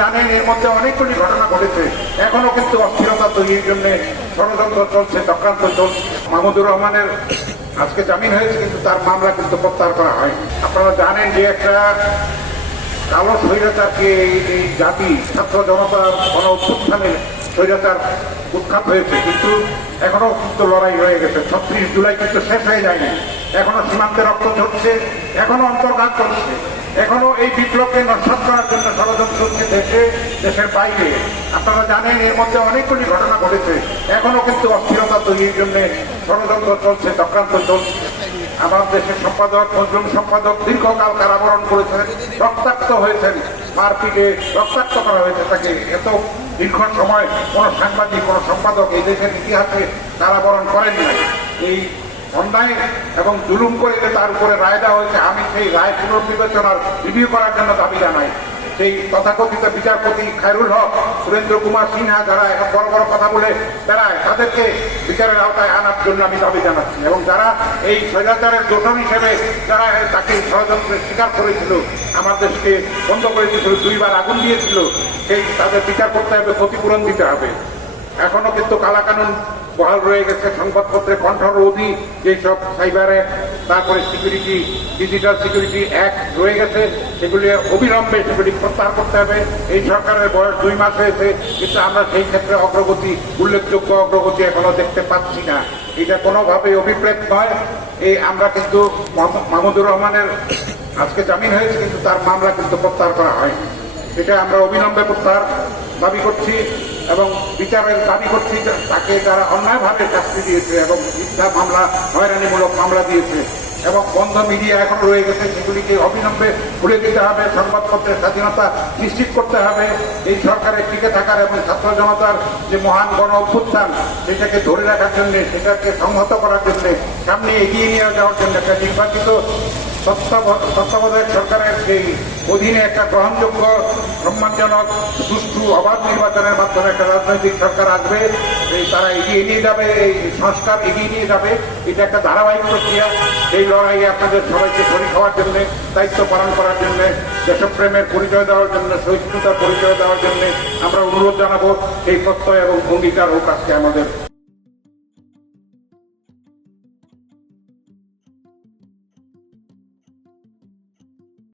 জানেন এর মধ্যে অনেকগুলি ঘটনা ঘটেছে, এখনো কিন্তু অস্থিরতা তৈরির জন্য ষড়যন্ত্র চলছে, চক্রান্ত চলছে। মাহমুদুর রহমানের আজকে জামিন হয়েছে, কিন্তু তার মামলা কিন্তু প্রত্যাহার করা হয়। আপনারা জানেন যে একটা কালো স্বৈরাচারকে এই জাতি ছাত্র জনতার গণ অভ্যুত্থানের স্বৈরাচার উৎখাত হয়েছে, কিন্তু এখনো কিন্তু লড়াই রয়ে গেছে। ৩৬ জুলাই কিন্তু শেষ হয়ে যায়নি, এখনো সীমান্তে রক্ত ঝরছে, এখনো অন্তর্ঘাত চলছে, এখনো এই বিপ্লবকে নস্যাৎ করার জন্য ষড়যন্ত্র চলছে দেশে, দেশের বাইরে। আপনারা জানেন এর মধ্যে অনেকগুলি ঘটনা ঘটেছে, এখনো কিন্তু অস্থিরতা তৈরির জন্য ষড়যন্ত্র চলছে, চক্রান্ত চলছে। আমার দেশের সম্পাদক, মজলুম সম্পাদক দীর্ঘকাল কারাবরণ করেছেন, রক্তাক্ত হয়েছেন, মারপিটে রক্তাক্ত করা হয়েছে তাকে। এত দীর্ঘ সময় কোনো সাংবাদিক, কোনো সম্পাদক এই দেশের ইতিহাসে কারাবরণ করেন নাই। এই অন্যায় এবং জুলুম করে যে তার উপরে রায় দেওয়া হয়েছে, আমি সেই রায় পুনর্বিবেচনার রিভিউ করার জন্য দাবি জানাই। সেই তথাকথিত বিচারপতি খায়রুল হক, সুরেন্দ্র কুমার সিনহা, যারা এখন বড় বড় কথা বলে বেড়ায়, তাদেরকে বিচারের আওতায় আনার জন্য আমি দাবি জানাচ্ছি। এবং যারা এই স্বৈরাচারের দোষণ হিসেবে যারা তাকে ষড়যন্ত্রের শিকার করেছিল, আমার দেশকে বন্ধ করে দিয়েছিল, 2 বার আগুন দিয়েছিল, সেই তাদের বিচার করতে হবে, ক্ষতিপূরণ দিতে হবে। এখনো কিন্তু কালাকানুন বহাল রয়ে গেছে, সংবাদপত্রে কণ্ঠরোধী যেসব সাইবারে, তারপরে সিকিউরিটি, ডিজিটাল সিকিউরিটি অ্যাক্ট রয়ে গেছে, সেগুলি অবিলম্বে সেগুলি প্রত্যাহার করতে হবে। এই সরকারের বয়স 2 মাস হয়েছে, কিন্তু আমরা সেই ক্ষেত্রে অগ্রগতি, উল্লেখযোগ্য অগ্রগতি এখনো দেখতে পাচ্ছি না। এটা কোনোভাবেই অভিপ্রেত নয়। এই আমরা কিন্তু মাহমুদুর রহমানের আজকে জামিন হয়েছে, কিন্তু তার মামলা কিন্তু প্রত্যাহার করা হয়নি। এটা আমরা অবিলম্বে প্রত্যাহার দাবি করছি এবং বিচারের দাবি করছি। তাকে যারা অন্যায়ভাবে শাস্তি দিয়েছে এবং মিথ্যা মামলা, হয়রানিমূলক মামলা দিয়েছে এবং বন্ধ মিডিয়া এখন রয়ে গেছে, সেগুলিকে অবিলম্বে খুলে দিতে হবে। সংবাদপত্রের স্বাধীনতা নিশ্চিত করতে হবে। এই সরকারের টিকে থাকার এবং ছাত্র জনতার যে মহান গণ অভ্যুত্থান, সেটাকে ধরে রাখার জন্য, সেটাকে সংহত করার জন্য, সামনে এগিয়ে নিয়ে যাওয়ার জন্য একটা নির্বাচিত তত্ত্বাবধায়ক সরকারের সেই অধীনে একটা গ্রহণযোগ্য, সম্মানজনক, সুষ্ঠু, অবাধ নির্বাচনের মাধ্যমে একটা রাজনৈতিক সরকার আসবে। তারা এগিয়ে নিয়ে যাবে, এই সংস্কার এগিয়ে নিয়ে যাবে। এটা একটা ধারাবাহিক প্রক্রিয়া। এই লড়াইয়ে আপনাদের সবাইকে শরীক হওয়ার জন্য, দায়িত্ব পালন করার জন্য, দেশপ্রেমের পরিচয় দেওয়ার জন্য, সহিষ্ণুতার পরিচয় দেওয়ার জন্য আমরা অনুরোধ জানাবো। এই প্রত্যয় এবং অঙ্গীকার হোক আজকে আমাদের